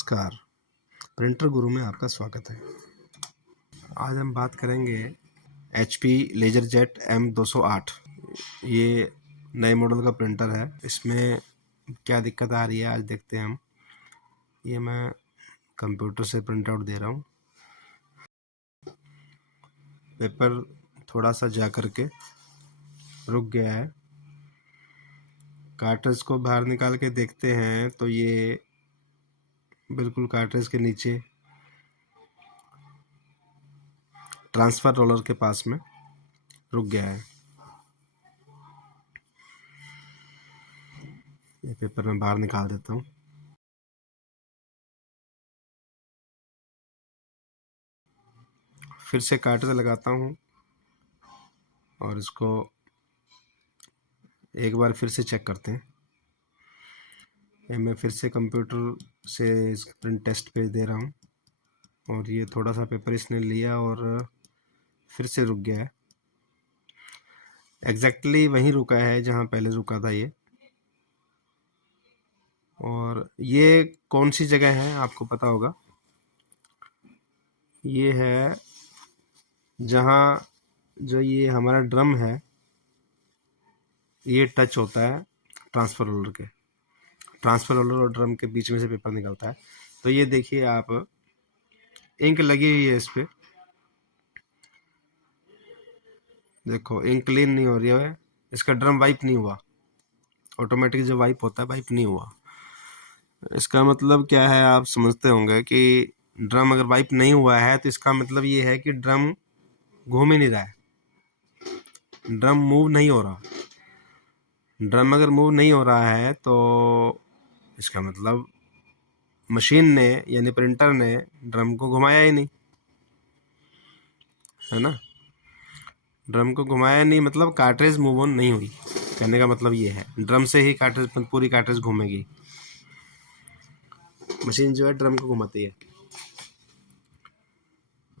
नमस्कार, प्रिंटर गुरु में आपका स्वागत है। आज हम बात करेंगे HP लेजरजेट M208। ये नए मॉडल का प्रिंटर है। इसमें क्या दिक्कत आ रही है आज देखते हैं हम। ये मैं कंप्यूटर से प्रिंट आउट दे रहा हूँ। पेपर थोड़ा सा जा करके रुक गया है। कार्ट्रिज को बाहर निकाल के देखते हैं तो ये बिल्कुल कार्ट्रिज के नीचे ट्रांसफ़र रोलर के पास में रुक गया है। ये पेपर मैं बाहर निकाल देता हूँ। फिर से कार्ट्रिज लगाता हूँ और इसको एक बार फिर से चेक करते हैं। ये मैं फिर से कंप्यूटर से इस प्रिंट टेस्ट पेज दे रहा हूँ और ये थोड़ा सा पेपर इसने लिया और फिर से रुक गया है। एग्जैक्टली वहीं रुका है जहाँ पहले रुका था ये। और ये कौन सी जगह है आपको पता होगा। ये है जहाँ जो ये हमारा ड्रम है ये टच होता है ट्रांसफ़र रोलर के। ट्रांसफ़र रोलर और ड्रम के बीच में से पेपर निकलता है। तो ये देखिए आप, इंक लगी हुई है इस पर। देखो इंक क्लीन नहीं हो रही है। इसका ड्रम वाइप नहीं हुआ। ऑटोमेटिक जो वाइप होता है वाइप नहीं हुआ। इसका मतलब क्या है आप समझते होंगे कि ड्रम अगर वाइप नहीं हुआ है तो इसका मतलब ये है कि ड्रम घूम ही नहीं रहा है, ड्रम मूव नहीं हो रहा। ड्रम अगर मूव नहीं हो रहा है तो इसका मतलब मशीन ने यानी प्रिंटर ने ड्रम को घुमाया ही नहीं, है ना। ड्रम को घुमाया नहीं मतलब कार्ट्रिज मूव ऑन नहीं हुई। कहने का मतलब ये है ड्रम से ही कार्ट्रिज, पूरी कार्ट्रिज घूमेगी। मशीन जो है ड्रम को घुमाती है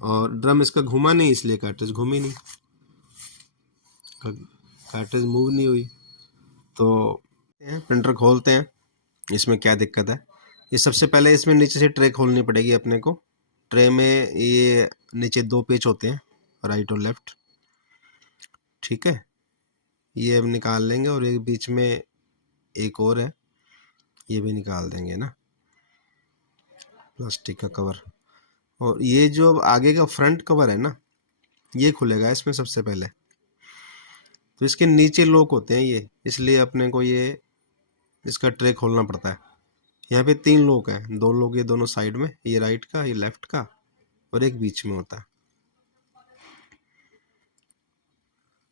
और ड्रम इसका घुमा नहीं, इसलिए कार्ट्रिज घूमी नहीं, कार्ट्रिज मूव नहीं हुई। तो प्रिंटर खोलते हैं, इसमें क्या दिक्कत है। ये सबसे पहले इसमें नीचे से ट्रे खोलनी पड़ेगी अपने को। ट्रे में ये नीचे दो पेच होते हैं, राइट और लेफ्ट, ठीक है। ये अब निकाल लेंगे और एक बीच में एक और है, ये भी निकाल देंगे ना, प्लास्टिक का कवर। और ये जो आगे का फ्रंट कवर है ना, ये खुलेगा इसमें सबसे पहले। तो इसके नीचे लॉक होते हैं ये, इसलिए अपने को ये इसका ट्रे खोलना पड़ता है। यहाँ पे 3 लॉक हैं, 2 लॉक ये दोनों साइड में, ये राइट का, ये लेफ्ट का, और एक बीच में होता है।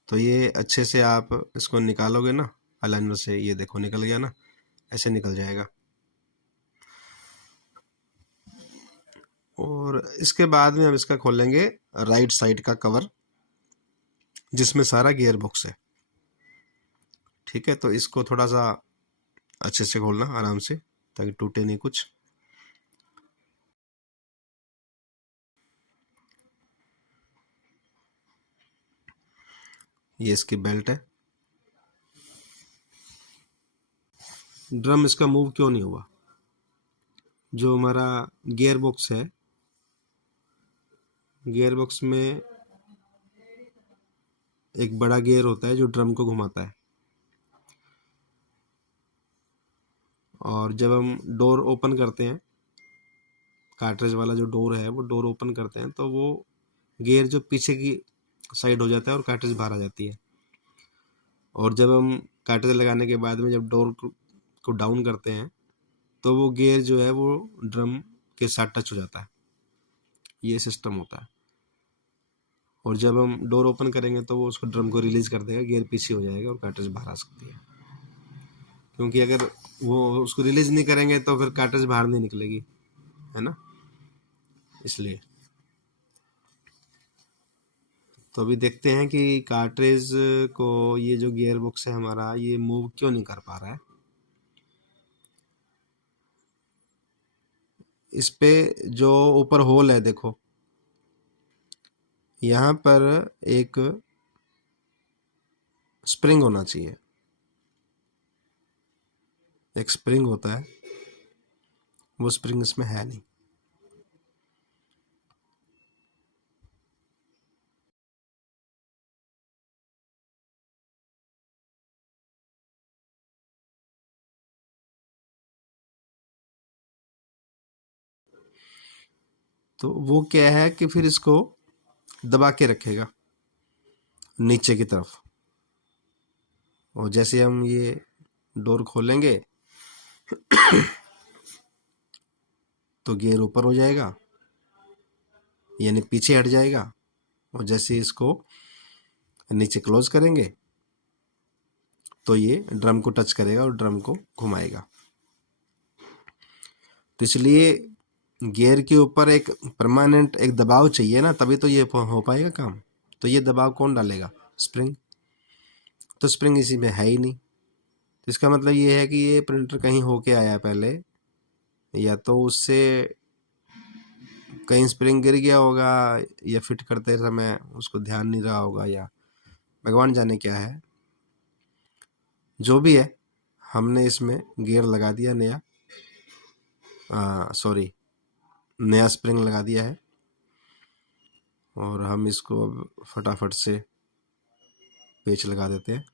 तो ये अच्छे से आप इसको निकालोगे ना अलाइनर से, ये देखो निकल गया ना, ऐसे निकल जाएगा। और इसके बाद में हम इसका खोलेंगे राइट साइड का कवर, जिसमें सारा गियर बॉक्स है, ठीक है। तो इसको थोड़ा सा अच्छे से खोलना आराम से, ताकि टूटे नहीं कुछ। ये इसकी बेल्ट है। ड्रम इसका मूव क्यों नहीं हुआ, जो हमारा गियर बॉक्स है, गियर बॉक्स में एक बड़ा गियर होता है जो ड्रम को घुमाता है। और जब हम डोर ओपन करते हैं, कार्ट्रिज वाला जो डोर है वो डोर ओपन करते हैं, तो वो गियर जो पीछे की साइड हो जाता है और कार्ट्रिज बाहर आ जाती है। और जब हम कार्ट्रिज लगाने के बाद में जब डोर को डाउन करते हैं तो वो गियर जो है वो ड्रम के साथ टच हो जाता है। ये सिस्टम होता है। और जब हम डोर ओपन करेंगे तो वो उसको ड्रम को रिलीज कर देगा, गियर पीछे हो जाएगा और कार्ट्रिज बाहर आ सकती है। क्योंकि अगर वो उसको रिलीज नहीं करेंगे तो फिर कार्ट्रिज बाहर नहीं निकलेगी, है ना, इसलिए। तो अभी देखते हैं कि कार्ट्रिज को ये जो गियर बॉक्स है हमारा, ये मूव क्यों नहीं कर पा रहा है। इस पे जो ऊपर होल है देखो, यहाँ पर एक स्प्रिंग होना चाहिए, एक स्प्रिंग होता है वो स्प्रिंग इसमें है नहीं। तो वो क्या है कि फिर इसको दबा के रखेगा नीचे की तरफ, और जैसे हम ये डोर खोलेंगे तो गियर ऊपर हो जाएगा, यानी पीछे हट जाएगा, और जैसे इसको नीचे क्लोज करेंगे तो ये ड्रम को टच करेगा और ड्रम को घुमाएगा। तो इसलिए गियर के ऊपर एक परमानेंट एक दबाव चाहिए ना, तभी तो ये हो पाएगा काम। तो ये दबाव कौन डालेगा? स्प्रिंग। तो स्प्रिंग इसी में है ही नहीं। तो इसका मतलब ये है कि ये प्रिंटर कहीं होके आया पहले, या तो उससे कहीं स्प्रिंग गिर गया होगा, या फिट करते समय उसको ध्यान नहीं रहा होगा, या भगवान जाने क्या है। जो भी है, हमने इसमें गियर लगा दिया नया, सॉरी, नया स्प्रिंग लगा दिया है, और हम इसको अब फटाफट से पेच लगा देते हैं।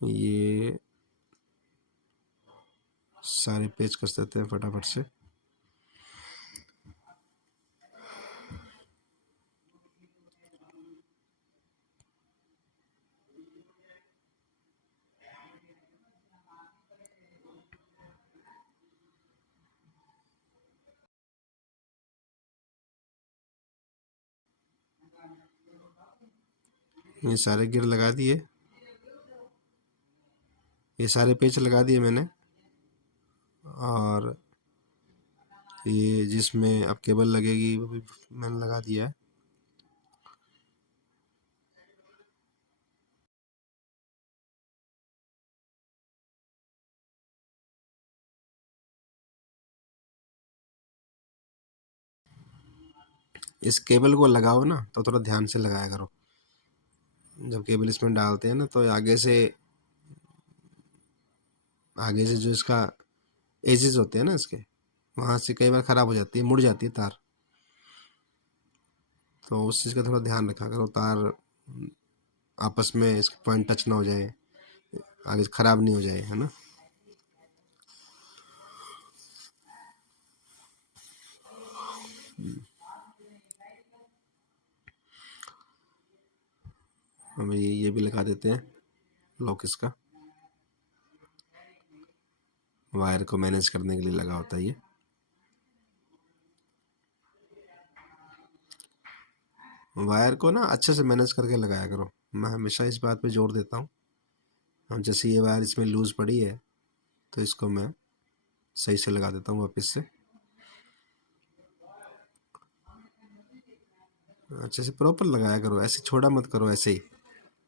ये सारे पेच कस देते हैं फटाफट से। ये सारे गियर लगा दिए, ये सारे पेच लगा दिए मैंने, और ये जिसमें अब केबल लगेगी वो भी मैंने लगा दिया है। इस केबल को लगाओ ना तो थोड़ा ध्यान से लगाया करो। जब केबल इसमें डालते हैं ना तो आगे से जो इसका एजेस होते हैं ना इसके, वहाँ से कई बार ख़राब हो जाती है, मुड़ जाती है तार। तो उस चीज़ का थोड़ा ध्यान रखा करो, तार आपस में इसके पॉइंट टच ना हो जाए, आगे से ख़राब नहीं हो जाए, है ना। हम ये भी लगा देते हैं लॉक, इसका वायर को मैनेज करने के लिए लगा होता है ये। वायर को ना अच्छे से मैनेज करके लगाया करो, मैं हमेशा इस बात पे जोर देता हूँ। और जैसे ये वायर इसमें लूज़ पड़ी है तो इसको मैं सही से लगा देता हूँ वापस से, अच्छे से प्रॉपर लगाया करो, ऐसे छोड़ा मत करो ऐसे ही।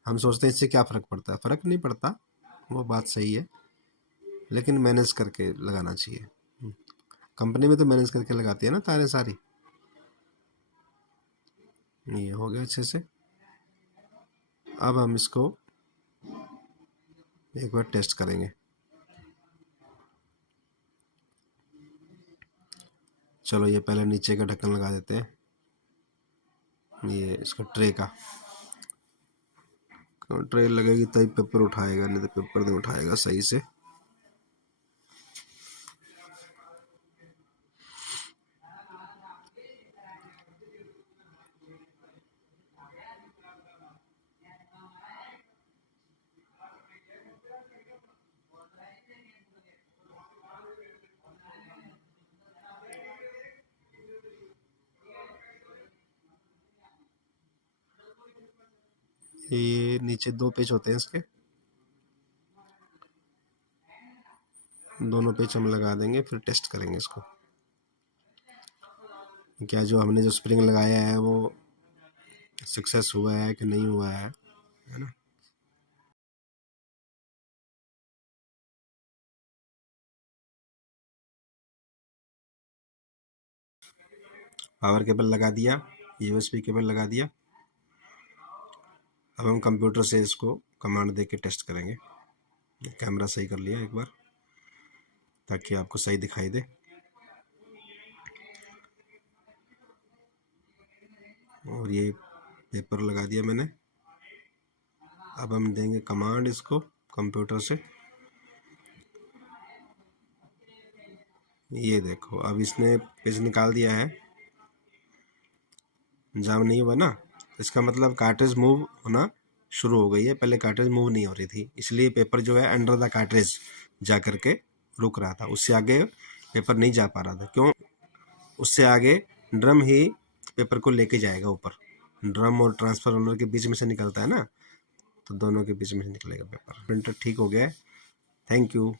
हम सोचते हैं इससे क्या फ़र्क पड़ता है, फ़र्क नहीं पड़ता, वो बात सही है, लेकिन मैनेज करके लगाना चाहिए। कंपनी में तो मैनेज करके लगाती है ना तारें सारी। ये हो गया अच्छे से। अब हम इसको एक बार टेस्ट करेंगे। चलो ये पहले नीचे का ढक्कन लगा देते हैं, ये इसका ट्रे का। ट्रे लगेगी तभी पेपर उठाएगा, नहीं तो पेपर नहीं उठाएगा सही से। ये नीचे दो पेच होते हैं इसके, दोनों पेच हम लगा देंगे, फिर टेस्ट करेंगे इसको, क्या जो हमने जो स्प्रिंग लगाया है वो सक्सेस हुआ है कि नहीं हुआ है ना। पावर केबल लगा दिया, यूएसबी केबल लगा दिया। अब हम कंप्यूटर से इसको कमांड दे के टेस्ट करेंगे। कैमरा सही कर लिया एक बार ताकि आपको सही दिखाई दे। और ये पेपर लगा दिया मैंने। अब हम देंगे कमांड इसको कंप्यूटर से। ये देखो अब इसने पेज निकाल दिया है, जाम नहीं हुआ ना। इसका मतलब कार्ट्रिज मूव होना शुरू हो गई है। पहले कार्ट्रिज मूव नहीं हो रही थी, इसलिए पेपर जो है अंडर द कार्ट्रिज जा करके रुक रहा था, उससे आगे पेपर नहीं जा पा रहा था। क्यों? उससे आगे ड्रम ही पेपर को लेके जाएगा ऊपर। ड्रम और ट्रांसफर रोलर के बीच में से निकलता है ना, तो दोनों के बीच में से निकलेगा पेपर। प्रिंटर ठीक हो गया है। Thank you.